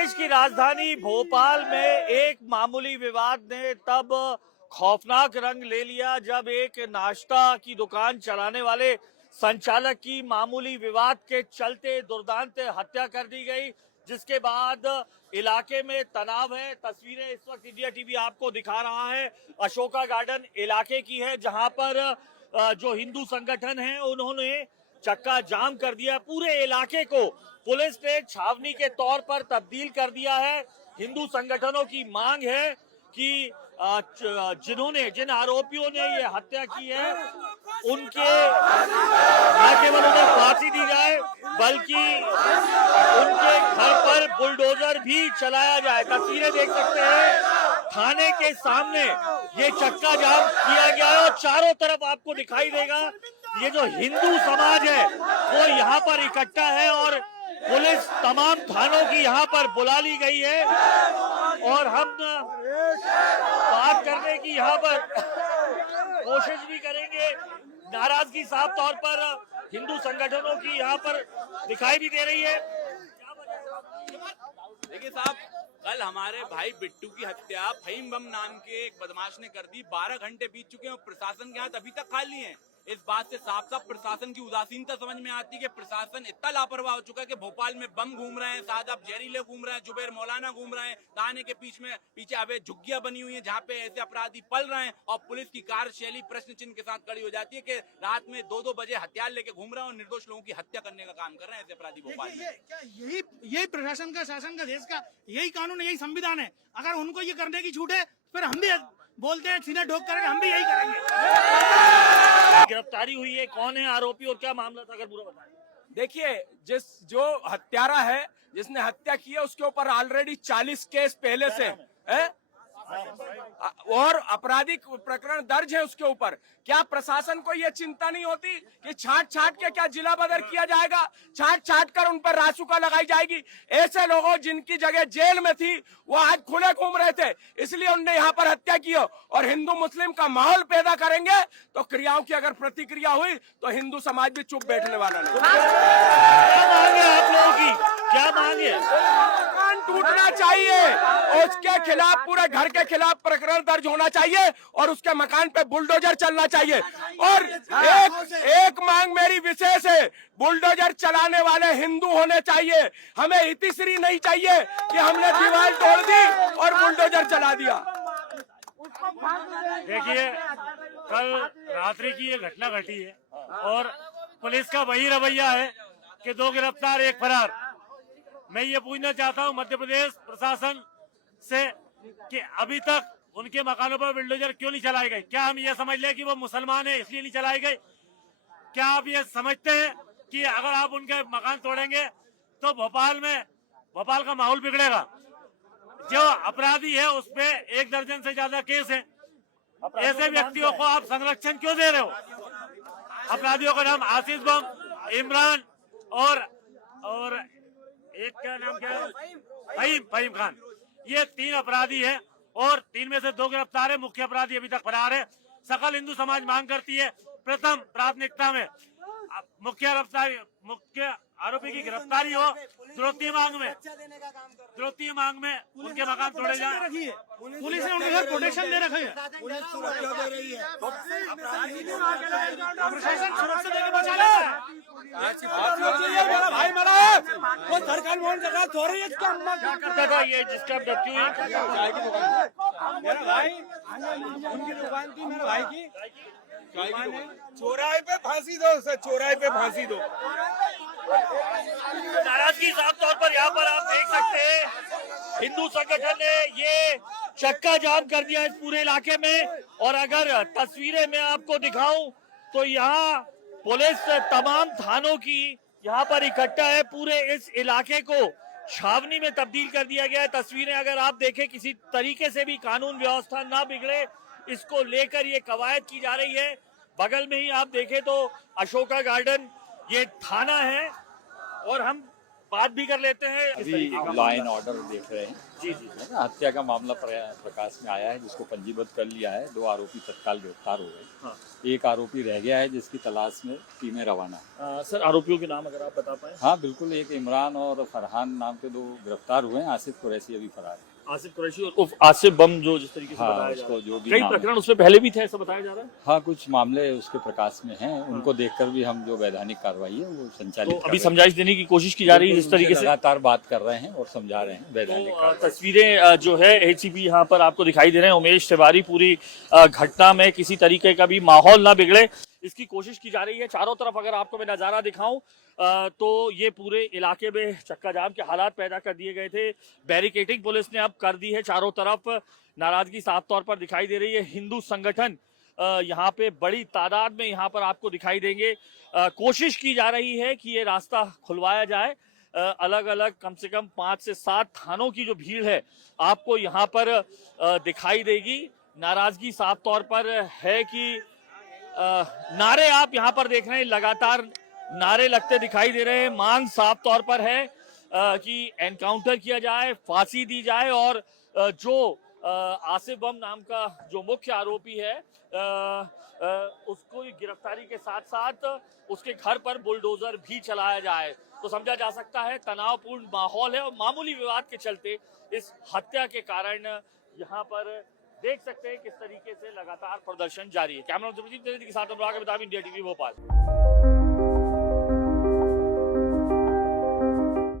प्रदेश की राजधानी भोपाल में एक मामूली विवाद ने तब खौफनाक रंग ले लिया जब एक नाश्ता की दुकान चलाने वाले संचालक की मामूली विवाद के चलते दुर्दांत हत्या कर दी गई, जिसके बाद इलाके में तनाव है। तस्वीरें इस वक्त इंडिया टीवी आपको दिखा रहा है, अशोका गार्डन इलाके की है, जहां पर जो हिंदू संगठन है उन्होंने चक्का जाम कर दिया। पूरे इलाके को पुलिस ने छावनी के तौर पर तब्दील कर दिया है। हिंदू संगठनों की मांग है कि जिन आरोपियों ने ये हत्या की है उनके न केवल उन्हें फांसी दी जाए बल्कि उनके घर पर बुलडोजर भी चलाया जाए। तस्वीरें देख सकते हैं, थाने के सामने ये चक्का जाम किया गया है और चारों तरफ आपको दिखाई देगा ये जो हिंदू समाज है वो यहाँ पर इकट्ठा है और पुलिस तमाम थानों की यहाँ पर बुला ली गई है। और हम बात करने की यहाँ पर कोशिश भी करेंगे। नाराजगी साफ तौर पर हिंदू संगठनों की यहाँ पर दिखाई भी दे रही है। देखिए साहब, कल हमारे भाई बिट्टू की हत्या फहीम बम नाम के एक बदमाश ने कर दी। 12 घंटे बीत चुके हैं और प्रशासन के हाथ अभी तक खाली हैं। इस बात से साफ साफ प्रशासन की उदासीनता समझ में आती है कि प्रशासन इतना लापरवाह हो चुका है कि भोपाल में बम घूम रहे हैं, साहब जहरीले घूम रहे हैं, जुबैर मौलाना घूम रहे हैं, थाने के पीछे अवैध झुग्गियां बनी हुई हैं जहां पे ऐसे अपराधी पल रहे हैं और पुलिस की कार्यशैली प्रश्न चिन्ह के साथ खड़ी हो जाती है कि रात में 2-2 बजे हथियार लेके घूम रहे हैं और निर्दोष लोगों की हत्या करने का काम कर रहे हैं ऐसे अपराधी भोपाल में। यही प्रशासन का, शासन का, देश का यही कानून, यही संविधान है। अगर उनको ये करने की छूट है फिर हम भी बोलते हैं सीधे ठोक करेंगे, हम भी यही करेंगे। गिरफ्तारी हुई है, कौन है आरोपी और क्या मामला था, अगर पूरा बताएं। देखिए, जो हत्यारा है, जिसने हत्या की है, उसके ऊपर ऑलरेडी 40 केस पहले से है और आपराधिक प्रकरण दर्ज है उसके ऊपर। क्या प्रशासन को ये चिंता नहीं होती कि छाट के क्या जिला बदर किया जाएगा, छाट कर उन पर रासुका लगाई जाएगी? ऐसे लोगों जिनकी जगह जेल में थी वो आज खुले घूम रहे थे, इसलिए उनने यहाँ पर हत्या की और हिंदू मुस्लिम का माहौल पैदा करेंगे तो क्रियाओं की अगर प्रतिक्रिया हुई तो हिंदू समाज भी चुप बैठने वाला नहीं। क्या मांगे आप लोगों की, क्या मांगे? मकान टूटना चाहिए, उसके खिलाफ, पूरे घर के खिलाफ प्रकरण दर्ज होना चाहिए और उसके मकान पे बुलडोजर चलना चाहिए। और एक मांग मेरी विशेष है, बुलडोजर चलाने वाले हिंदू होने चाहिए। हमें इतिश्री नहीं चाहिए कि हमने दीवार तोड़ दी और बुलडोजर चला दिया। देखिए, कल रात्रि की ये घटना घटी है और पुलिस का वही रवैया है कि 2 गिरफ्तार 1 फरार। मैं ये पूछना चाहता हूँ मध्य प्रदेश प्रशासन से कि अभी तक उनके मकानों पर बुलडोजर क्यों नहीं चलाई गई? क्या हम ये समझ लें कि वो मुसलमान है इसलिए नहीं चलाई गई? क्या आप ये समझते हैं कि अगर आप उनके मकान तोड़ेंगे तो भोपाल का माहौल बिगड़ेगा? जो अपराधी है उस पे 1 दर्जन से ज्यादा केस है। ऐसे व्यक्तियों को आप संरक्षण क्यों दे रहे हो? अपराधियों का नाम आशीष बम, इमरान और एक का नाम क्या है, फहीम खान। ये 3 अपराधी है और 3 में से 2 गिरफ्तार है, मुख्य अपराधी अभी तक फरार है। सकल हिंदू समाज मांग करती है प्रथम प्राथमिकता में मुख्य आरोपी की गिरफ्तारी हो। द्वितीय मांग में उनके मकान तोड़े जाए। पुलिस ने उनके घर प्रोटेक्शन दे रखे हैं, प्रशासन सुरक्षा देके बचा लेता है। भाई मरा वो सरकार मोहन जगह थोड़ी क्या करता था ये जिसका मृत्यु हुई? मेरा भाई, उनकी दुकान थी मेरे भाई की। चौराहे पे फांसी दो उसे, चौराहे पे फांसी दो। नाराजगी साफ तौर पर यहाँ पर आप देख सकते हैं, हिंदू संगठन ने ये चक्का जाम कर दिया इस पूरे इलाके में। और अगर तस्वीरें मैं आपको दिखाऊं तो यहाँ पुलिस तमाम थानों की यहाँ पर इकट्ठा है। पूरे इस इलाके को छावनी में तब्दील कर दिया गया है। तस्वीरें अगर आप देखें, किसी तरीके से भी कानून व्यवस्था ना बिगड़े, इसको लेकर ये कवायद की जा रही है। बगल में ही आप देखें तो अशोका गार्डन ये थाना है और हम बात भी कर लेते हैं। किस अभी तरीके का लॉ एंड मामला? ऑर्डर देख रहे हैं। जी जी है ना, हत्या का मामला प्रकाश में आया है, जिसको पंजीबद्ध कर लिया है। 2 आरोपी तत्काल गिरफ्तार हो गए। हाँ। एक आरोपी रह गया है, जिसकी तलाश में टीमें रवाना है। सर आरोपियों के नाम अगर आप बता पाए। हाँ बिल्कुल, एक इमरान और फरहान नाम के 2 गिरफ्तार हुए हैं। आसिफ कुरैशी अभी फरार है। आसिफ कुरैशी और उर्फ आसिफ बम जो जिस तरीके से हाँ, बताया जा रहा उसको है। जो भी कई नाम है। प्रकरण उसमें पहले भी थे ऐसा बताया जा रहा है। हाँ, कुछ मामले उसके प्रकाश में हैं। उनको देखकर भी हम जो वैधानिक कार्रवाई है वो संचालित तो कर अभी रहे हैं। समझाइश देने की कोशिश की जा रही है जिस बिल्कुल, तरीके उनसे से। लगातार बात कर रहे हैं और समझा रहे हैं वैधानिक तो कार्रवाई। तस्वीरें जो है एसीपी यहाँ पर आपको दिखाई दे रहे हैं। उमेश तिवारी पूरी घटना में किसी तरीके का भी माहौल ना बिगड़े इसकी कोशिश की जा रही है। चारों तरफ अगर आपको मैं नज़ारा दिखाऊं तो ये पूरे इलाके में चक्का जाम के हालात पैदा कर दिए गए थे। बैरिकेडिंग पुलिस ने अब कर दी है चारों तरफ। नाराजगी साफ तौर पर दिखाई दे रही है। हिंदू संगठन यहाँ पे बड़ी तादाद में यहाँ पर आपको दिखाई देंगे। कोशिश की जा रही है कि ये रास्ता खुलवाया जाए। अलग अलग कम से कम 5 से 7 थानों की जो भीड़ है आपको यहाँ पर दिखाई देगी। नाराजगी साफ तौर पर है कि नारे आप यहाँ पर देख रहे हैं, लगातार नारे लगते दिखाई दे रहे हैं। मांग साफ तौर पर है कि एनकाउंटर किया जाए, फांसी दी जाए और जो आसिफ बम नाम का जो मुख्य आरोपी है उसको गिरफ्तारी के साथ साथ उसके घर पर बुलडोजर भी चलाया जाए। तो समझा जा सकता है तनावपूर्ण माहौल है और मामूली विवाद के चलते इस हत्या के कारण यहाँ पर देख सकते हैं किस तरीके से लगातार प्रदर्शन जारी है। कैमरा के साथ अनुराग अमिताभ, इंडिया टीवी भोपाल।